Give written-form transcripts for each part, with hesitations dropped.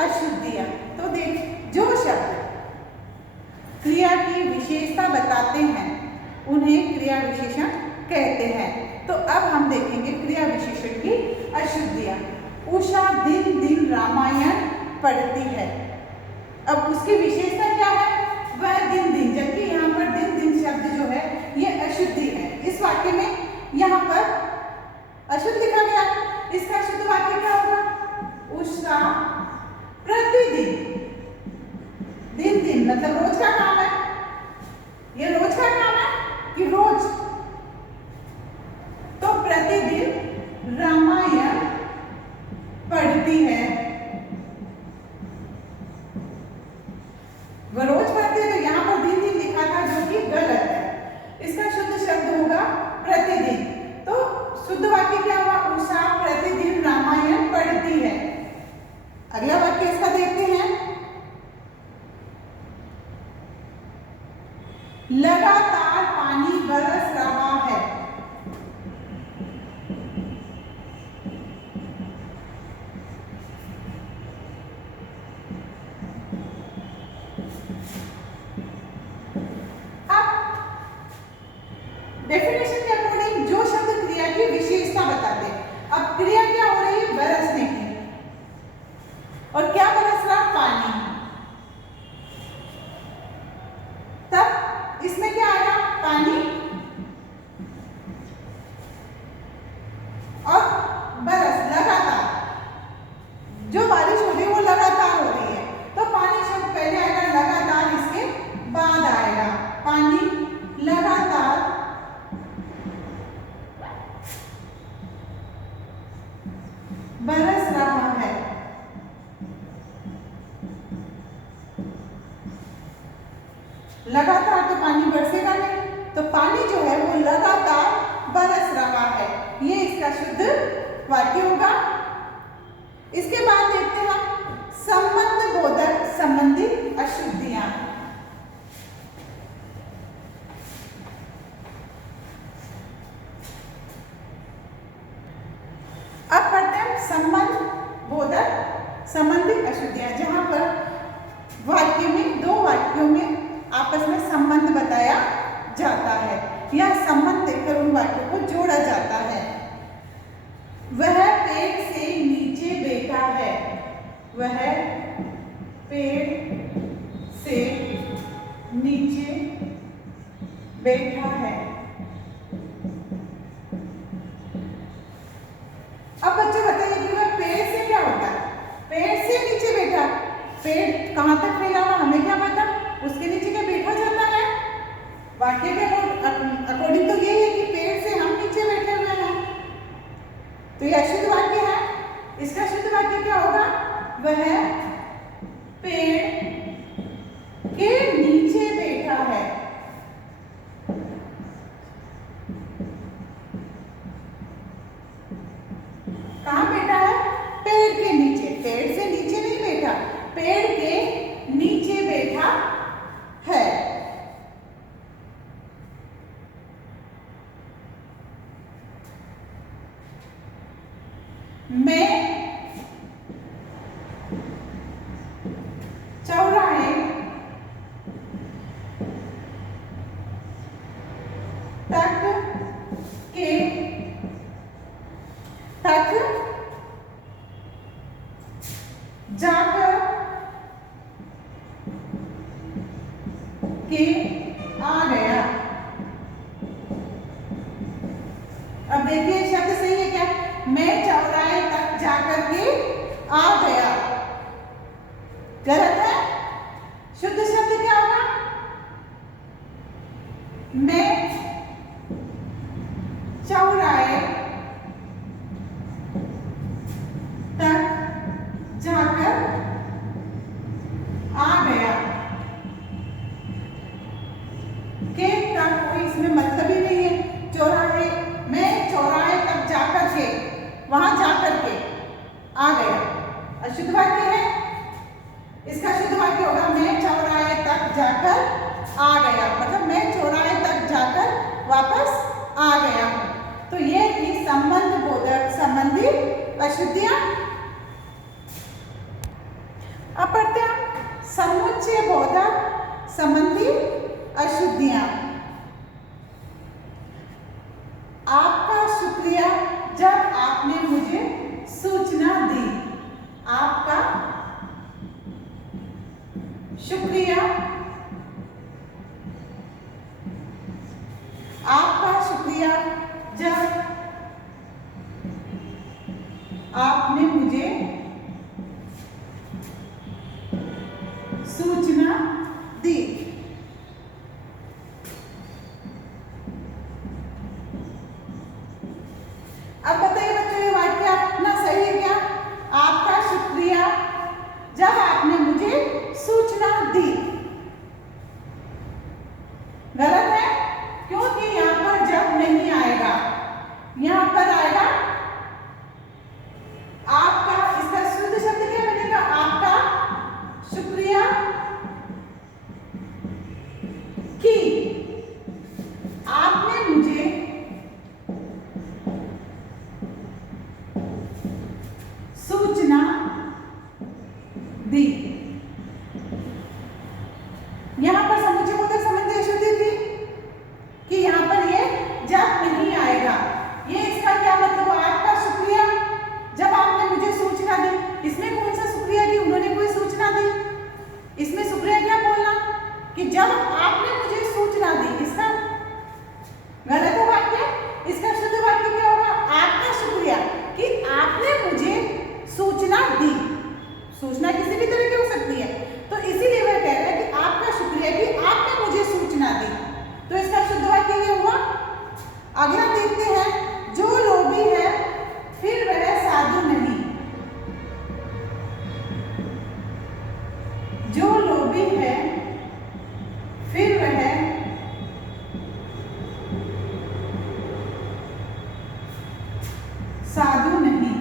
अशुद्धियां। तो देख, जो शब्द क्रिया की विशेषता बताते हैं उन्हें क्रिया विशेषण कहते हैं। तो अब हम देखेंगे क्रिया विशेषण की अशुद्धियां। उषा दिन दिन रामायण पढ़ती है। अब उसकी विशेषता क्या है? वह दिन दिन, जबकि यहाँ पर दिन दिन शब्द जो है ये अशुद्धि है। इस वाक्य में यहाँ पर अशुद्ध लिखा गया, इसका शुद्ध वाक्य क्या होगा? उषा प्रतिदिन, दिन दिन मतलब रोज का काम है, ये रोज का काम है कि रोज, तो प्रतिदिन रामायण पढ़ती है। वह रोज पढ़ती है, तो यहाँ पर दिन दिन लिखा था जो कि गलत है। इसका शुद्ध शब्द होगा प्रतिदिन। तो शुद्ध वाक्य क्या हुआ? उषा प्रतिदिन रामायण पढ़ती है। अगला वाक्य इसका देखते हैं। लगातार पानी बरस रहा है। डेफिनेशन के अकॉर्डिंग जो शब्द क्रिया की विशेषता बताते हैं। अब क्रिया क्या हो रही है? बरसने की। और क्या बरस रहा? पानी। तब इसमें क्या आया? पानी और बरस, लगातार जो बारिश हो रही है वो लगातार हो रही है, तो पानी शब्द पहले आएगा, लगातार इसके बाद आएगा। पानी लगातार बरस रहा है। लगातार तो पानी बरसेगा नहीं, तो पानी जो है वो लगातार बरस रहा है, ये इसका शुद्ध वाक्य होगा। इसके बाद देखते हैं संबंध बोधक संबंधी अशुद्धियां। अब पढ़ते हैं संबंध बोधक संबंधी अशुद्धियां, जहां पर वाक्य में, दो वाक्यों में आपस में संबंध बताया जाता है या संबंध देकर उन वाक्यों को जोड़ा जाता है। वह पेड़ से नीचे बैठा है। वह पेड़ से नीचे बैठा है। अब बच्चे बताइए कि वह पेड़ से क्या होता है? पेड़ से नीचे बैठा, पेड़ कहां तक फैला हुआ हमें क्या पता, उसके नीचे क्या बैठा जाता है? वाक्य के अकॉर्डिंग तो यही है कि पेड़ से हम नीचे बैठे हुए हैं, तो यह शुद्ध वाक्य है। इसका शुद्ध वाक्य क्या होगा? वह पेड़ के नीचे बैठा है। कहां बैठा है? पेड़ के नीचे। पेड़ से नीचे नहीं बैठा, पेड़ के नीचे बैठा है। मैं चौराहे तक जाकर के आ गया। अब देखिए शब्द सही है क्या? मैं चौराहे तक जाकर के आ गया। गलत है। शुद्ध शब्द क्या होगा? मैं चौराहे तक जाकर आ गया। के का कोई इसमें मतलब ही नहीं है। चौराहे, मैं चौराहे तक जाकर के, वहां जाकर के आ गया, अशुद्ध वाक्य है। इसका शुद्ध वाक्य होगा मैं चौराहे तक जाकर आ गया, मतलब मैं चौराहे तक जाकर वापस आ गया हूं। तो ये थी संबंध बोधक संबंधी अशुद्धियां। अब पढ़ते हैं समुच्चय बोधक संबंधी अशुद्धियां। आपका शुक्रिया जब आपने मुझे सूचना दी। आपका शुक्रिया, आपका शुक्रिया जब आपने मुझे सूचना दी। अब बताइए बच्चों, ये वाक्य अपना सही है क्या? आपका शुक्रिया जब आपने मुझे सूचना दी। गलत है, क्योंकि यहां पर जब नहीं आएगा, यहां पर आएगा आपका। इसका शुद्ध शब्द क्या बनेगा? आपका शुक्रिया कि आपने मुझे सूचना दी। यहां पर समुच्चय बोधक संबंधी अशुद्धि थी कि यहां पर ये जब नहीं आएगा। ये इसका क्या मतलब? आपका शुक्रिया जब आपने मुझे सूचना दी। इसमें कौन सा शुक्रिया कि उन्होंने कोई सूचना दी? इसमें शुक्रिया क्या बोलना कि जब आपने मुझे सूचना दी। इसका गलत है वाक्य। इसका शुद्ध वाक्य क्या होगा? आपका शुक्रिया कि आपने मुझे सूचना दी। सूचना किसी भी तरह की हो सकती है, तो इसीलिए वह कह रहा है कि आपका शुक्रिया कि आपने मुझे सूचना दी। तो इसका शुद्ध वाक्य ये हुआ। अगला देखते हैं, जो लोभी है फिर वह साधु नहीं। जो लोभी है फिर वह साधु नहीं।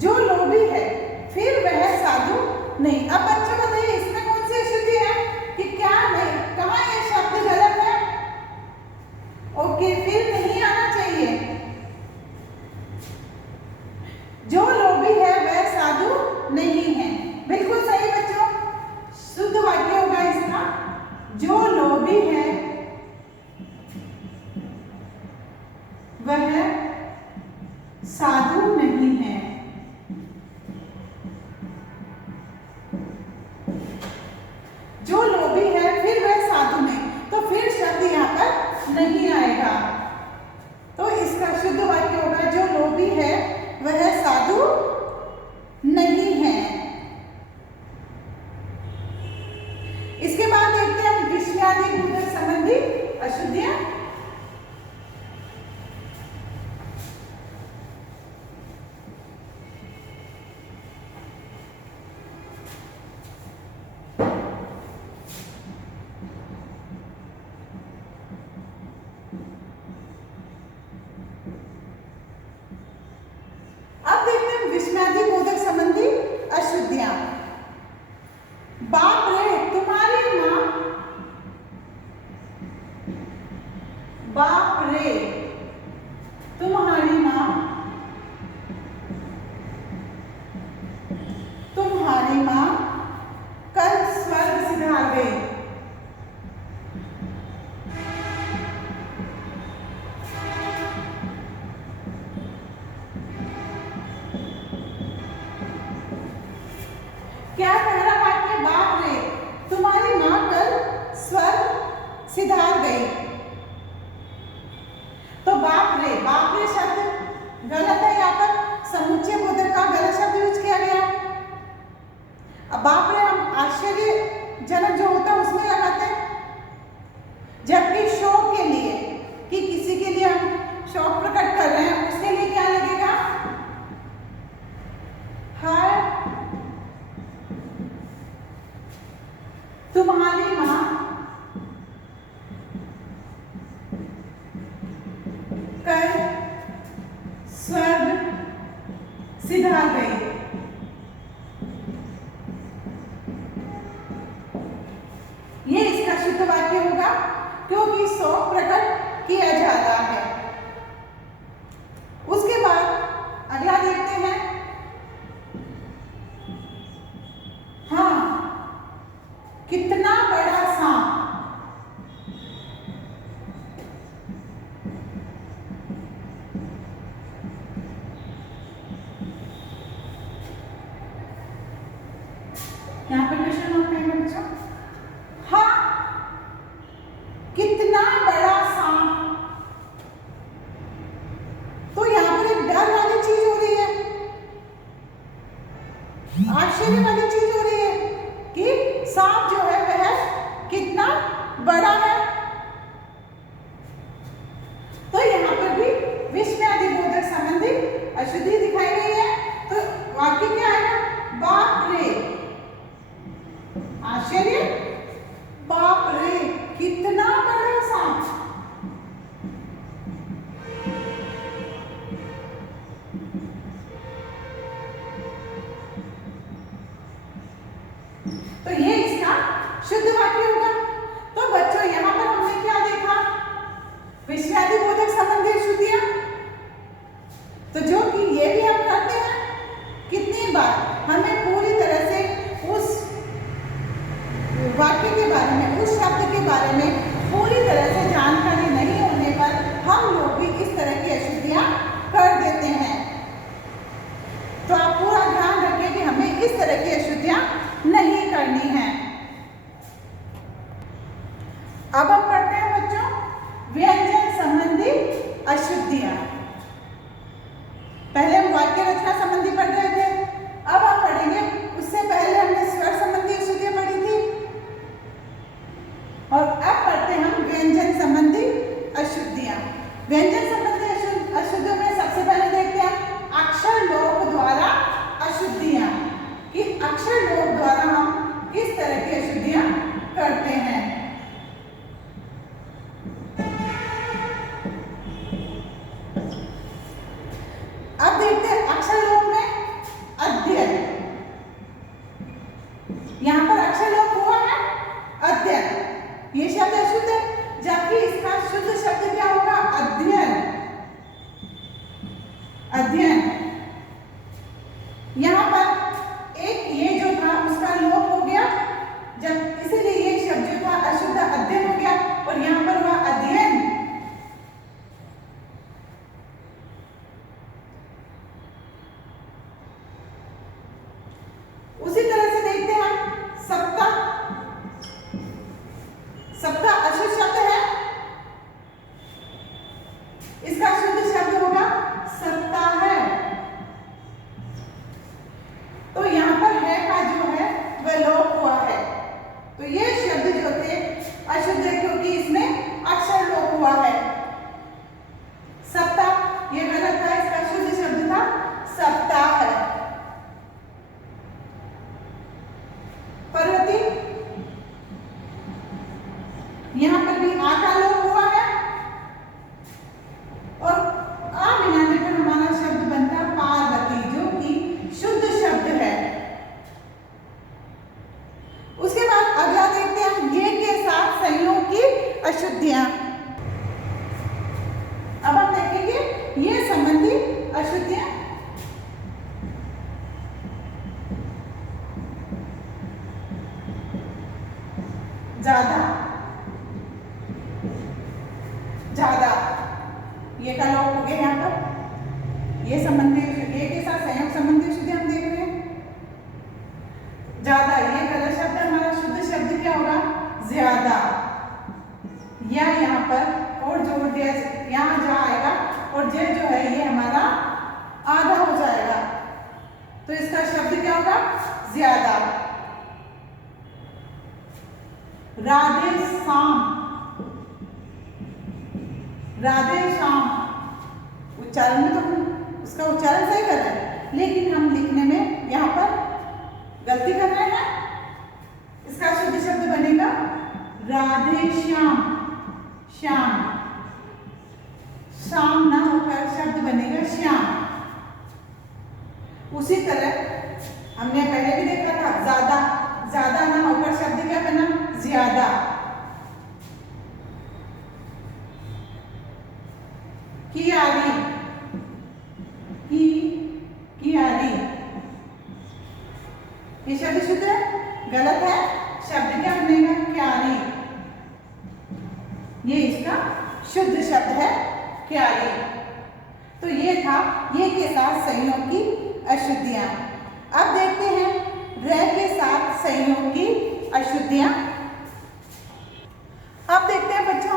जो लोभी है फिर वह साधु नहीं। अब बच्चों बताइए, इसमें कौन सी अशुद्धि है कि क्या नहीं? कहाँ ये शब्द गलत है? ओके, फिर नहीं आना चाहिए। जो लोभी है वह साधु नहीं है, बिल्कुल सही बच्चों। शुद्ध वाक्य होगा इसका, जो लोभी है वह साधु नहीं है। जो लोभी है फिर वह साधु नहीं, तो फिर शब्द यहाँ पर नहीं आएगा। तो इसका शुद्ध वाक्य होगा, जो लोभी है वह साधु नहीं है। इसके बाद देखते हैं विषयादि बोधक संबंधी अशुद्धियां। अब देखते हैं विषयादि बोधक संबंधी अशुद्धियां। बाप रे तुम्हारी माँ, बाप रे तुम्हारी माँ, तुम्हारी माँ कल स्वर्ग सिधार गई। क्या कह रहा वाक्य? बाप रे तुम्हारी माँ कल स्वर्ग सिधार गई। तो बाप रे शब्द गलत है। यहाँ पर समुच्चय बोधक का गलत शब्द यूज किया गया। अब बाप रे हम आश्चर्यजनक जो होता है उसमें लगाते हैं, जबकि शौक के लिए कि किसी के लिए हम शौक प्रकट कर रहे हैं उसके लिए क्या लगेगा? हाय तुम्हारी माँ कल स्वर्ग सिधार गई। ये इसका शुद्ध वाक्य होगा, क्योंकि शौक प्रकट किया जा रहा है। कितना बड़ा सांप। तो यहाँ पर एक डर वाली चीज हो रही है, आश्चर्य वाली चीज हो रही है कि सांप जो है वह कितना बड़ा है। तो यहाँ पर भी विस्मयादिबोधक संबंधी अशुद्धि दिखाई गई है। तो वाक्य क्या आएगा? बाप रे, आश्चर्य, बाप रे कितना बड़ा सांप। तो ये इसका शुद्ध वाक्य होगा। तो बच्चों यहाँ पर हमने क्या देखा? विस्मयादिबोधक संबंधी अशुद्धियां। तो जो कि ये भी हम करते हैं, कितनी बार हमें पूरी तरह से उस वाक्य के बारे में, उस शब्द के बारे में पूरी तरह से जानकारी नहीं होने पर हम लोग भी इस तरह की अशुद्धियां कर देते हैं। तो आप पूरा ध्यान रखें कि हमें इस तरह की अशुद्धियां नहीं करनी है। अब हम पढ़ते हैं बच्चों व्यंजन संबंधी अशुद्धियां। पहले हम वाक्य रचना संबंधी पढ़ रहे थे, अब हम पढ़ेंगे, उससे पहले हमने स्वर संबंधी अशुद्धियां पढ़ी थी और अब पढ़ते हैं हम व्यंजन संबंधी अशुद्धियां। व्यंजन संबंधी अशुद्धियों में सबसे पहले देखते हैं अक्षर लोप द्वारा अशुद्धियां, कि अक्षर लोप द्वारा हम किस तरह की अशुद्धियां करते हैं। अब देखते हैं अक्षर लोप में अध्ययन। यहां पर अक्षर लोप हुआ है अध्ययन, ये शब्द अशुद्ध है, जबकि इसका शुद्ध शब्द क्या होगा? अध्ययन, अध्ययन। यहां पर एक ये जो था उसका लोप हो गया, जब इसीलिए ये शब्द जो था अशुद्ध अध्ययन हो गया और यहां पर हुआ अध्ययन। उसी तरह से देखते हैं सप्ताह। सप्ताह अशुद्ध शब्द है, इसका शुद्ध शब्द होगा सप्ताह है। तो यहाँ पर है का जो है वह लोप हुआ है। तो ये शब्द जो थे अशुद्ध है क्योंकि इसमें अक्षर लोप हुआ है। सप्ताह ये गलत था, इसका शुद्ध शब्द था सप्ताह है। पर्वती, यहां पर भी आ का लोप हुआ है और आ मिलाने पर हमारा शब्द बनता पार्वती, जो कि शुद्ध शब्द है। उसके बाद अगला देखते हैं ये के साथ संयोग की अशुद्धियां। अब हम देखेंगे ये संबंधी अशुद्धियां। ज्यादा, ज्यादा, ये का लोप हो गया यहाँ पर। ये संबंधी ये के साथ संयोग संबंधी अशुद्धि हम देख रहे हैं। ज्यादा ये गलत शब्द है, हमारा शुद्ध शब्द क्या होगा? ज्यादा। या यहाँ पर और जोड़ दिया, यहाँ जा आएगा और जे जो है ये हमारा आधा हो जाएगा, तो इसका शब्द क्या होगा? ज्यादा। राधे श्याम, राधे श्याम, उच्चारण में तो उसका उच्चारण सही कर रहे हैं, लेकिन हम लिखने में यहाँ पर गलती कर रहे हैं। इसका शुद्ध शब्द बनेगा राधे श्याम, श्याम। श्याम ना होकर शब्द बनेगा श्याम। उसी तरह हमने पहले भी देखा था ज्यादा, ज्यादा ना होकर शब्द क्या बना? ज्यादा। कियारी, कियारी, ये शब्द शुद्ध है? गलत है, शब्द क्या बनेगा? क्यारी। ये इसका शुद्ध शब्द है क्यारी। तो ये था ये के साथ संयोग की अशुद्धियां। अब देखते हैं र के साथ संयोग की अशुद्धियां। अब देखते हैं बच्चों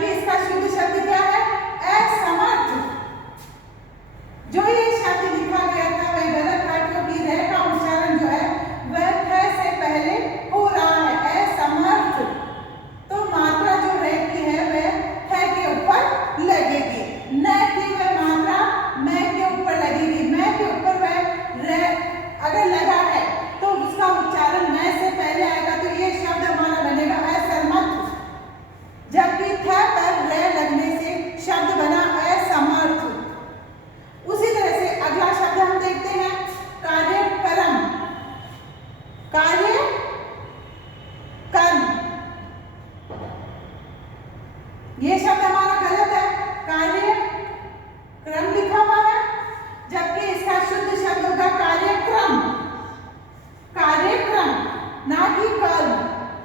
जबकि इसका शुद्ध शब्द क्या है? असमर्थ। जो ये शब्द लिखा गया था वह गलत था, क्योंकि रे का उच्चारण जो है वह थ से पहले हो रहा है, असमर्थ। तो मात्रा जो रे की है वह थ के ऊपर लगेगी, न कि वह मात्रा मैं के ऊपर लगेगी। मैं के ऊपर वह रे अगर लगा है तो उसका उच्चारण मैं से पहले आएगा, तो ये शब्द हमारा बनेगा असमर्थ। जबकि थ पर रे लगने से शब्द बना असमर्थ। उसी तरह से अगला शब्द हम देखते हैं कार्यक्रम। कार्यक्रम, ये शब्द हमारा गलत है, कार्यक्रम लिखा हुआ है, जबकि इसका शुद्ध शब्द होगा कार्यक्रम। कार्यक्रम, ना कि कर्म।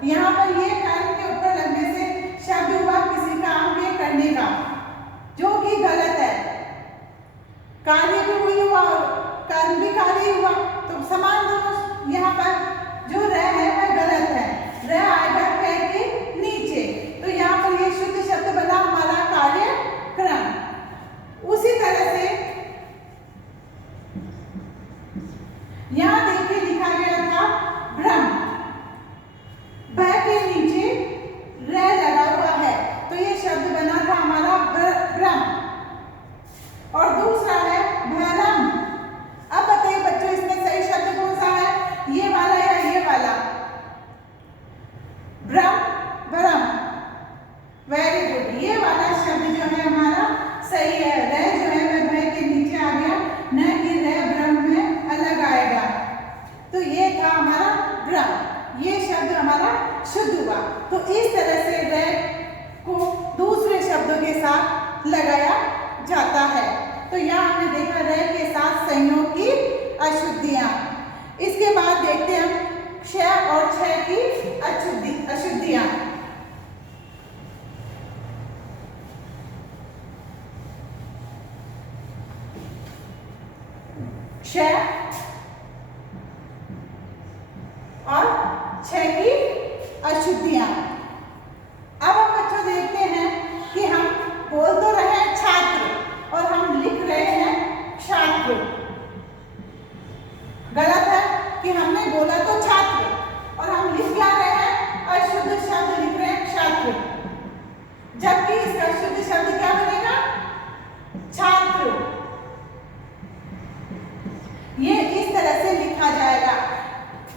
यहाँ पर ये कर्म के ऊपर लगने से शब्द हुआ किसी काम के करने का, जो कि गलत है। कार्य भी वही हुआ और कर्म भी कार्य हुआ, तो समान दोनों। यहाँ पर जो रह है वह गलत है, रह आएगा क के नीचे, तो यहाँ पर ये शुद्ध शब्द बना हमारा कार्यक्रम। उसी तरह से यहाँ देखिए लिखा गया था भ्रम, भ के नीचे रह लगा हुआ है, तो ये शब्द बना था हमारा भ्रम। और दूसरा है भ्रम। अब बताइए बच्चों, इसमें सही शब्द कौन सा है, ये वाला या ये वाला? भ्रम, भ्रम, वेरी गुड। ये वाला शब्द जो है हमारा सही है। रह जो है वह भय के नीचे आ गया, न कि रह भ्रम में अलग आएगा। तो ये था हमारा भ्रम, ये शब्द हमारा शुद्ध हुआ। तो इस तरह से रह को दूसरे शब्दों के साथ लगाया जाता है। तो यहाँ हमने देखा रह के साथ संयोग की अशुद्धियां। इसके बाद देखते हैं हम क्ष और छ की अशुद्धियां। क्ष और छ की अशुद्धियां। अब हम बच्चों देखते हैं कि हम बोल तो रहे हैं छात्र और हम लिख रहे हैं छात्र। गलत है कि हमने बोला तो छात्र और हम लिख क्या रहे हैं, अशुद्ध शब्द लिख रहे हैं छात्र, जबकि इसका शुद्ध शब्द क्या बनेगा, छात्र। ये इस तरह से लिखा जाएगा।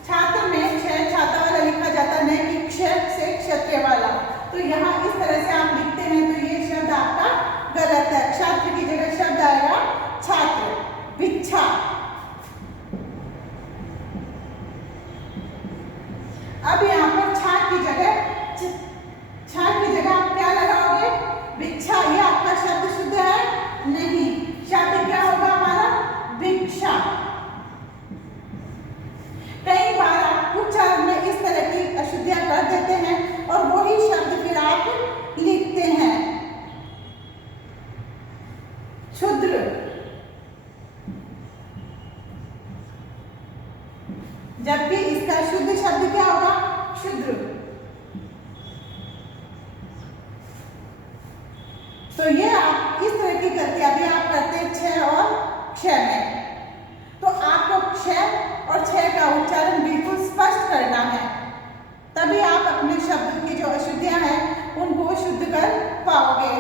छात्र में क्ष छाता वाला लिखा जाता, नहीं कि क्ष से क्षत्रिय वाला। तो यहाँ इस तरह से आप लिखते हैं, तो ये शब्द आपका गलत है। छात्र की जगह शब्द आएगा छात्र। भिक्षा, अब यहाँ पर छा की जगह आप क्या लगाओगे, भिक्षा। ये आपका शब्द शुद्ध है? नहीं, शब्द क्या होगा हमारा, भिक्षा। कई बार आप उच्चारण में इस तरह की अशुद्धियां कर देते हैं और वही शब्द फिर आप लिखते हैं। क्षुद्र, जबकि इसका शुद्ध शब्द क्या होगा, क्षुद्र। तो ये आप इस तरह की गलती अभी आप करते हैं छ और क्ष में। तो आपको क्ष और छ का उच्चारण बिल्कुल स्पष्ट करना है, तभी आप अपने शब्द की जो अशुद्धियां हैं उनको शुद्ध कर पाओगे।